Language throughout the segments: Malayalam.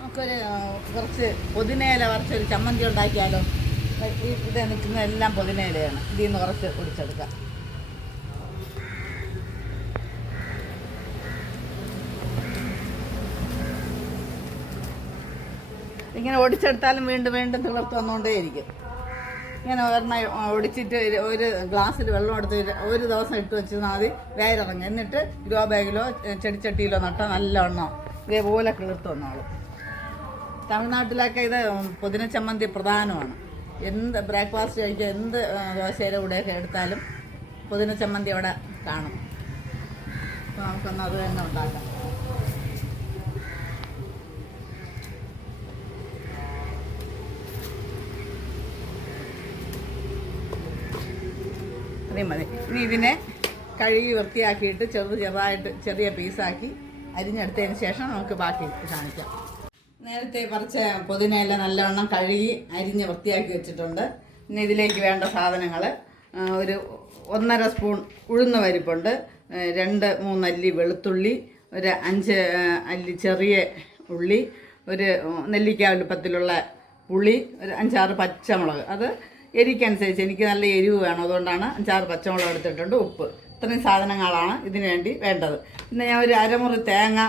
നമുക്കൊരു കുറച്ച് പുതിനയില കുറച്ചൊരു ചമ്മന്തി ഉണ്ടാക്കിയാലോ. ഇത് നിൽക്കുന്ന എല്ലാം പുതിനയിലയാണ്. ഇതിൽ നിന്ന് കുറച്ച് ഒടിച്ചെടുക്കാം. ഇങ്ങനെ ഒടിച്ചെടുത്താലും വീണ്ടും വീണ്ടും തിളർത്ത് വന്നുകൊണ്ടേയിരിക്കും. ഇങ്ങനെ ഒരെണ്ണം ഒടിച്ചിട്ട് ഒരു ഗ്ലാസ്സിൽ വെള്ളം എടുത്ത് ഒരു ദിവസം ഇട്ട് വെച്ചാൽ മതി, വേരിറങ്ങും. എന്നിട്ട് ഗ്രോ ബാഗിലോ ചെടിച്ചട്ടിയിലോ നട്ടാൽ നല്ലവണ്ണം ഇതേപോലെ കിളിർത്ത് വന്നോളും. തമിഴ്നാട്ടിലൊക്കെ ഇത് പുതിന ചമ്മന്തി പ്രധാനമാണ്. എന്ത് ബ്രേക്ക്ഫാസ്റ്റ് കഴിക്കുക, എന്ത് ദോശയുടെ കൂടെയൊക്കെ എടുത്താലും പുതിന ചമ്മന്തി അവിടെ കാണും. അപ്പോൾ നമുക്കൊന്ന് അത് തന്നെ ഉണ്ടാക്കാം. മതി. ഇനി ഇതിനെ കഴുകി വൃത്തിയാക്കിയിട്ട് ചെറുതായിട്ട് ചെറിയ പീസാക്കി അരിഞ്ഞെടുത്തതിന് ശേഷം നമുക്ക് ബാക്കി കാണിക്കാം. നേരത്തെ പറിച്ച പുതിനയില നല്ലവണ്ണം കഴുകി അരിഞ്ഞ് വൃത്തിയാക്കി വെച്ചിട്ടുണ്ട്. പിന്നെ ഇതിലേക്ക് വേണ്ട സാധനങ്ങൾ: ഒരു 1.5 സ്പൂൺ ഉഴുന്ന് പരിപ്പുണ്ട്, 2-3 അല്ലി വെളുത്തുള്ളി, ഒരു 5 അല്ലി ചെറിയ ഉള്ളി, ഒരു നെല്ലിക്ക വലുപ്പത്തിലുള്ള പുളി, ഒരു 5-6 പച്ചമുളക്. അത് എരിക്കനുസരിച്ച്, എനിക്ക് നല്ല എരിവ് വേണം, അതുകൊണ്ടാണ് 5-6 പച്ചമുളക് എടുത്തിട്ടുണ്ട്. ഉപ്പ്. ഇത്രയും സാധനങ്ങളാണ് ഇതിനു വേണ്ടി വേണ്ടത്. പിന്നെ ഞാൻ ഒരു അരമുറി തേങ്ങ,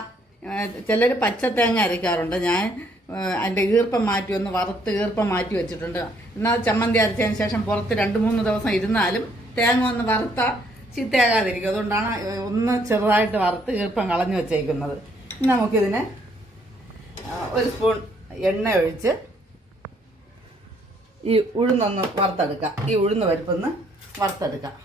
ചിലർ പച്ച തേങ്ങ അരയ്ക്കാറുണ്ട്. ഞാൻ അതിൻ്റെ ഈർപ്പം മാറ്റി ഒന്ന് വറുത്ത് ഈർപ്പം മാറ്റി വെച്ചിട്ടുണ്ട്. എന്നാൽ ചമ്മന്തി അരച്ചതിന് ശേഷം പുറത്ത് 2-3 ദിവസം ഇരുന്നാലും തേങ്ങ ഒന്ന് വറുത്താൽ ചീത്തയാകാതിരിക്കും. അതുകൊണ്ടാണ് ഒന്ന് ചെറുതായിട്ട് വറുത്ത് ഈർപ്പം കളഞ്ഞു വെച്ചേക്കുന്നത്. ഇനി നമുക്കിതിന് 1 സ്പൂൺ എണ്ണ ഒഴിച്ച് ഈ ഉഴുന്നൊന്ന് വറുത്തെടുക്കാം. ഈ ഉഴുന്ന് പരിപ്പൊന്ന് വറുത്തെടുക്കാം.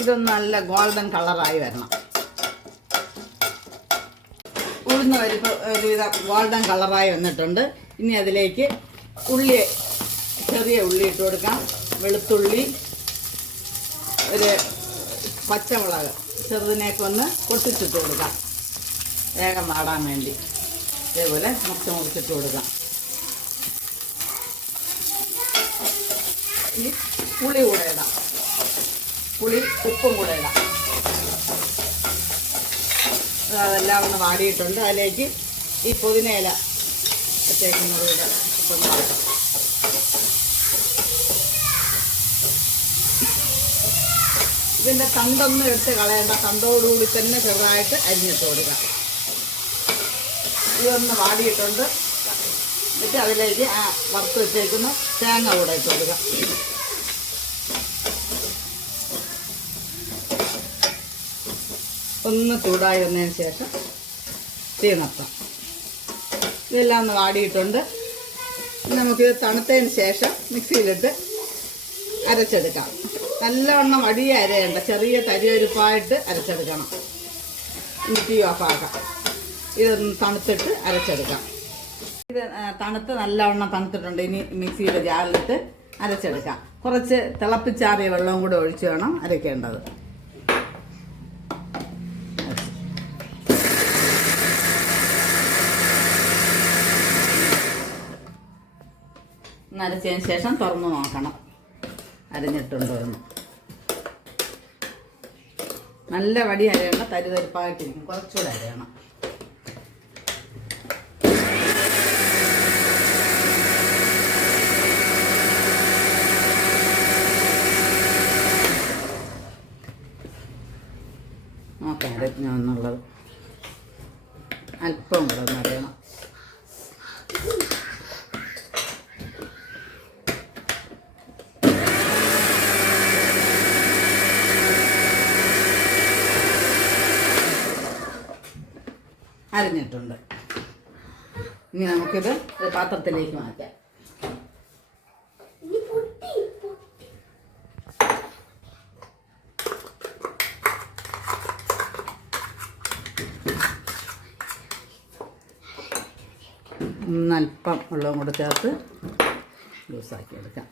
ഇതൊന്ന് നല്ല ഗോൾഡൻ കളറായി വരണം. ഉഴുന്ന് പരിപ്പ് ഒരുവിധം ഗോൾഡൻ കളറായി വന്നിട്ടുണ്ട്. ഇനി അതിലേക്ക് ഉള്ളി, ചെറിയ ഉള്ളി ഇട്ട് കൊടുക്കാം. വെളുത്തുള്ളി, ഒരു പച്ചമുളക് ചെറുതിനേക്ക് ഒന്ന് പൊട്ടിച്ചിട്ട് കൊടുക്കാം, വേഗം വാടാൻ വേണ്ടി. ഇതേപോലെ മുറിച്ചിട്ട് കൊടുക്കാം. ഇനി പുളി കൂടെ ഇടാം. പുളി, ഉപ്പും കൂടെ ഇടാം. അതെല്ലാം ഒന്ന് വാടിയിട്ടുണ്ട്. അതിലേക്ക് ഈ പുതിനയില വെച്ചേക്കുന്നത് കൂടെ ഒന്ന് വാടാം. ഇതിൻ്റെ തണ്ടൊന്നും എടുത്ത് കളയേണ്ട, തണ്ടോടുകൂടി തന്നെ ചെറുതായിട്ട് അരിഞ്ഞിട്ട് കൊടുക്കാം. ഇതൊന്ന് വാടിയിട്ടുണ്ട്. എന്നിട്ട് അതിലേക്ക് ആ വറുത്ത് വെച്ചേക്കുന്ന തേങ്ങ കൂടെ ഇട്ട് കൊടുക്കാം. ഒന്ന് ചൂടായി വന്നതിന് ശേഷം തീ നിർത്താം. ഇതെല്ലാം ഒന്ന് വാടിയിട്ടുണ്ട്. നമുക്കിത് തണുത്തതിന് ശേഷം മിക്സിയിലിട്ട് അരച്ചെടുക്കാം. നല്ലവണ്ണം വടിയ അരയേണ്ട, ചെറിയ തരിയരിപ്പായിട്ട് അരച്ചെടുക്കണം. ഇനി തീ ഓഫാക്കാം. ഇതൊന്ന് തണുത്തിട്ട് അരച്ചെടുക്കാം. ഇത് തണുത്ത് നല്ലവണ്ണം തണുത്തിട്ടുണ്ട്. ഇനി മിക്സിയുടെ ജാറിലിട്ട് അരച്ചെടുക്കാം. കുറച്ച് തിളപ്പിച്ചാറിയ വെള്ളവും കൂടെ ഒഴിച്ച് വേണം അരയ്ക്കേണ്ടത്. അരച്ചതിന് ശേഷം തുറന്ന് നോക്കണം അരഞ്ഞിട്ടുണ്ടോ എന്ന്. നല്ല വടി അരയണം, തരിതരിപ്പായിട്ടിരിക്കും. കുറച്ചുകൂടെ അരയണം. നോക്കാം അരഞ്ഞെന്നുള്ളത്. അല്പം കൂടെ ഒന്ന് അരയണം. അരിഞ്ഞിട്ടുണ്ട്. ഇനി നമുക്കിത് ഒരു പാത്രത്തിലേക്ക് മാറ്റാം. ഒന്നല്പം വെള്ളവും കൂടെ ചേർത്ത് ജ്യൂസാക്കി എടുക്കാം.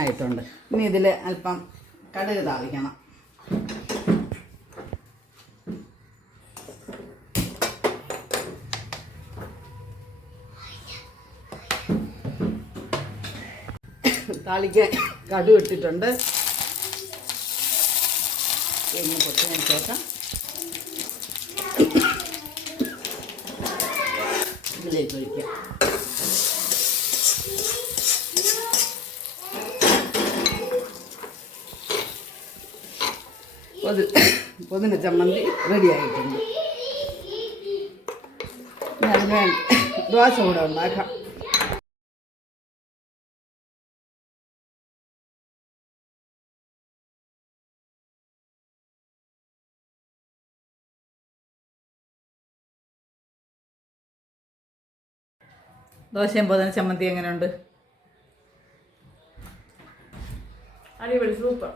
ആയിട്ടുണ്ട്. ഇനി ഇതിൽ അല്പം കടുക് താളിക്കണം. താളിക്കാൻ കടു ഇട്ടിട്ടുണ്ട്. എണ്ണ പൊട്ടിയതിന് ശേഷം ഇതിലേക്ക് ഒഴിക്കാം. പൊതിന ചമ്മന്തി റെഡി ആയിട്ടുണ്ട്. അതിന് ദോശ കൂടെ ഉണ്ടാക്കാം. ദോശയും പൊതിന ചമ്മന്തി എങ്ങനെയുണ്ട്? അടിപൊളി, സൂപ്പർ.